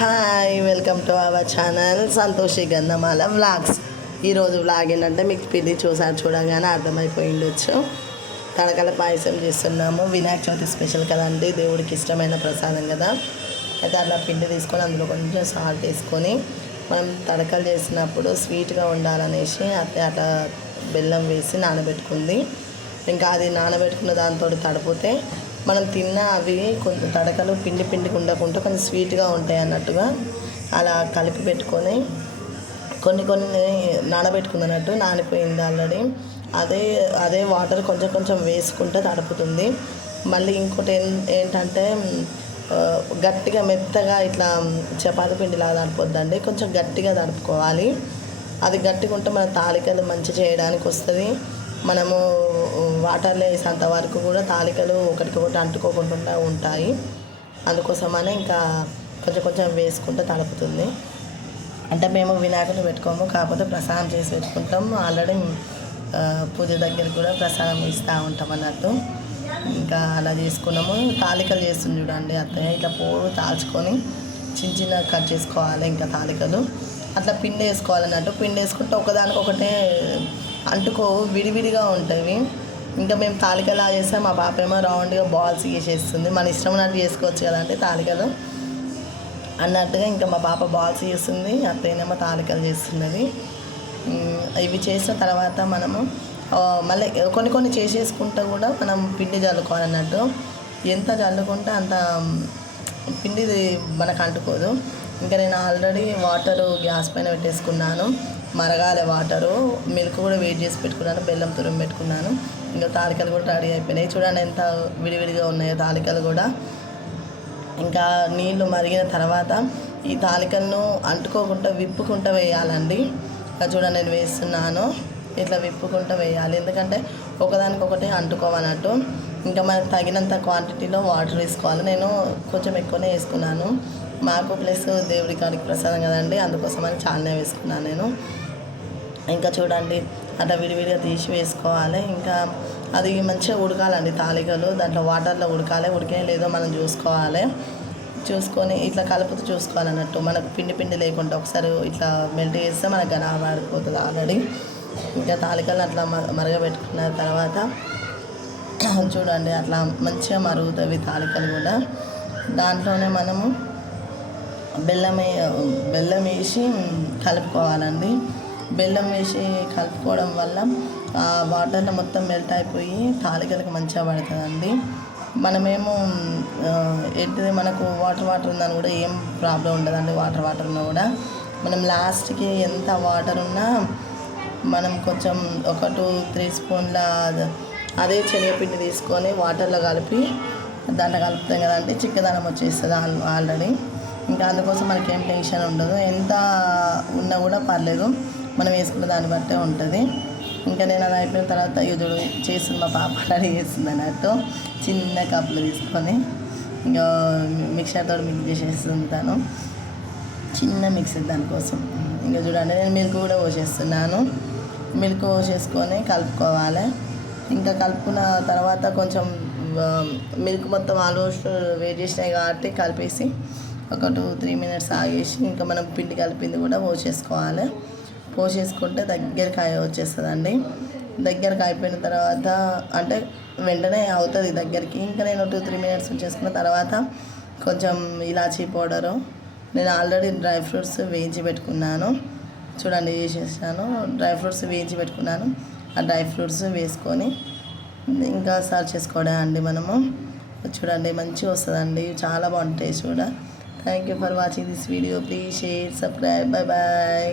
Hi, welcome to our channel Santoshi Gandhamala vlogs. ఈరోజు vlog ఏంటంటే మీకు పిండి చూడగానే అర్థమైపోయి ఉండొచ్చు. తడకల పాయసం చేస్తున్నాము. వినాయక చవితి స్పెషల్ కదండి, దేవుడికి ఇష్టమైన ప్రసాదం కదా. అయితే అట్లా పిండి తీసుకొని అందులో కొంచెం సాల్ట్ వేసుకొని మనం తడకలు చేసినప్పుడు స్వీట్గా ఉండాలనేసి అట్లా బెల్లం వేసి నానబెట్టుకుంది. ఇంకా అది నానబెట్టుకున్న దాంతో తడిపోతే మనం తిన్న అవి కొంచెం తడకలు పిండికి ఉండకుండా కొంచెం స్వీట్గా ఉంటాయి అన్నట్టుగా అలా కలిపి పెట్టుకొని కొన్ని నానబెట్టుకుంది అన్నట్టు, నానిపోయింది ఆల్రెడీ. అదే వాటర్ కొంచెం వేసుకుంటే తడుపుతుంది. మళ్ళీ ఇంకోటి ఏంటంటే గట్టిగా మెత్తగా ఇట్లా చపాతీ పిండిలా తడిపోద్దండి, కొంచెం గట్టిగా తడుపుకోవాలి. అది గట్టిగా ఉంటే మన తాలికలు మంచి చేయడానికి వస్తుంది. మనము వాటర్లో వేసేంత వరకు కూడా తాలికలు ఒకటికొకటి అంటుకోకుండా ఉంటాయి. అందుకోసమనే ఇంకా కొంచెం వేసుకుంటే తడుపుతుంది. అంటే మేము వినాయకుడిని పెట్టుకోము, కాకపోతే ప్రసాదం చేసి పెట్టుకుంటాం. ఆల్రెడీ పూజ దగ్గర కూడా ప్రసాదం ఇస్తూ ఉంటాం అన్నట్టు. ఇంకా అలా చేసుకున్నాము. తాలికలు చేస్తుంది చూడండి అత్తయ్య, ఇట్లా పోరు తాల్చుకొని చిన్న కట్ చేసుకోవాలి. ఇంకా తాలికలు అట్లా పిండి వేసుకోవాలన్నట్టు. పిండి వేసుకుంటే ఒకదానికొకటే అంటుకో, విడివిడిగా ఉంటాయి. ఇంకా మేము తాలికలా చేస్తే మా పాప ఏమో రౌండ్గా బాల్స్ చేసేస్తుంది. మన ఇష్టం ఉన్నట్టు చేసుకోవచ్చు కదండి తాలికలు అన్నట్టుగా. ఇంకా మా పాప బాల్స్ చేస్తుంది, అత్తయ్యనేమో తాలికలు చేస్తున్నది. ఇవి చేసిన తర్వాత మనము మళ్ళీ కొన్ని చేసేసుకుంటే కూడా మనం పిండి చల్లుకోవాలన్నట్టు. ఎంత చల్లుకుంటే అంత పిండి మనకు అంటుకోదు. ఇంకా నేను ఆల్రెడీ వాటరు గ్యాస్ పైన పెట్టేసుకున్నాను, మరగాలి వాటరు. మిల్క్ కూడా వెయిట్ చేసి పెట్టుకున్నాను, బెల్లం తురుము పెట్టుకున్నాను. ఇంకా తాలికలు కూడా రెడీ అయిపోయినాయి. చూడండి ఎంత విడివిడిగా ఉన్నాయో తాలికలు కూడా. ఇంకా నీళ్ళు మరిగిన తర్వాత ఈ తాలికలను అంటుకోకుండా విప్పుకుంటూ వేయాలండి. చూడండి నేను వేస్తున్నాను, ఇట్లా విప్పుకుంటూ వేయాలి, ఎందుకంటే ఒకదానికొకటి అంటుకోవన్నట్టు. ఇంకా మనకు తగినంత క్వాంటిటీలో వాటర్ వేసుకోవాలి. నేను కొంచెం ఎక్కువనే వేసుకున్నాను, మాకు ప్లస్ దేవుడి కాడికి ప్రసాదం కదండి, అందుకోసమని చాలానే వేసుకున్నాను నేను. ఇంకా చూడండి అట్లా విడివిడిగా తీసి వేసుకోవాలి. ఇంకా అది మంచిగా ఉడకాలండి తాలికలు, దాంట్లో వాటర్లో ఉడకాలి. ఉడికే లేదో మనం చూసుకొని ఇట్లా కలుపుతూ చూసుకోవాలన్నట్టు. మనకు పిండి లేకుండా ఒకసారి ఇట్లా మెల్ట్ చేస్తే మనకు గనాబాడిపోతుంది ఆల్రెడీ. ఇంకా తాలికలు అట్లా మరగబెట్టుకున్న తర్వాత చూడండి అట్లా మంచిగా మరుగుతాయి తాలికలు కూడా. దాంట్లోనే మనము బెల్లం వేసి కలుపుకోవాలండి. బెల్లం వేసి కలుపుకోవడం వల్ల ఆ వాటర్లో మొత్తం మెల్ట్ అయిపోయి తాలికలకు మంచిగా పడుతుందండి. మనమేమో ఏంటిది మనకు వాటర్ ఉందని కూడా ఏం ప్రాబ్లం ఉండదండి. వాటర్ ఉన్నా కూడా మనం లాస్ట్కి ఎంత వాటర్ ఉన్నా మనం కొంచెం 1-3 స్పూన్ల అదే శనగపిండి తీసుకొని వాటర్లో కలిపి దాంట్లో కలుపుతాం కదండి, చిక్కదనం వచ్చేస్తుంది ఆల్రెడీ. ఇంకా అందుకోసం మనకి ఏం టెన్షన్ ఉండదు, ఎంత ఉన్నా కూడా పర్లేదు, మనం వేసుకున్న దాన్ని బట్టే ఉంటుంది. ఇంకా నేను అది అయిపోయిన తర్వాత యూజుడు చేస్తుంది మా పాప, రెడీ చేస్తుంది అన్నట్టు. చిన్న కప్పులు తీసుకొని ఇంకా మిక్సర్తో మిక్స్ చేసేస్తుంది తను, చిన్న మిక్సర్ దానికోసం. ఇంకా చూడండి నేను మిల్క్ కూడా పోసేస్తున్నాను. మిల్క్ పోసేసుకొని కలుపుకోవాలి. ఇంకా కలుపుకున్న తర్వాత కొంచెం మిల్క్ మొత్తం ఆల్మోస్ట్ వేడి చేసినాయి కాబట్టి కలిపేసి ఒక 2-3 మినిట్స్ ఆగేసి ఇంకా మనం పిండి కలిపింది కూడా పోసేసుకోవాలి. పోసేసుకుంటే దగ్గరికి వచ్చేస్తుందండి. దగ్గరికి అయిపోయిన తర్వాత అంటే వెంటనే అవుతుంది దగ్గరికి. ఇంకా నేను 2-3 మినిట్స్ చేసుకున్న తర్వాత కొంచెం ఇలాచీ పౌడరు, నేను ఆల్రెడీ డ్రై ఫ్రూట్స్ వేయించి పెట్టుకున్నాను. చూడండి వేసేసాను, డ్రై ఫ్రూట్స్ వేయించి పెట్టుకున్నాను. ఆ డ్రై ఫ్రూట్స్ వేసుకొని ఇంకా సర్వ్ చేసుకోవడం అండి మనము. చూడండి మంచిగా వస్తుందండి, చాలా బాగుంటాయి కూడా. Thank you for watching this video. Please share, subscribe. Bye.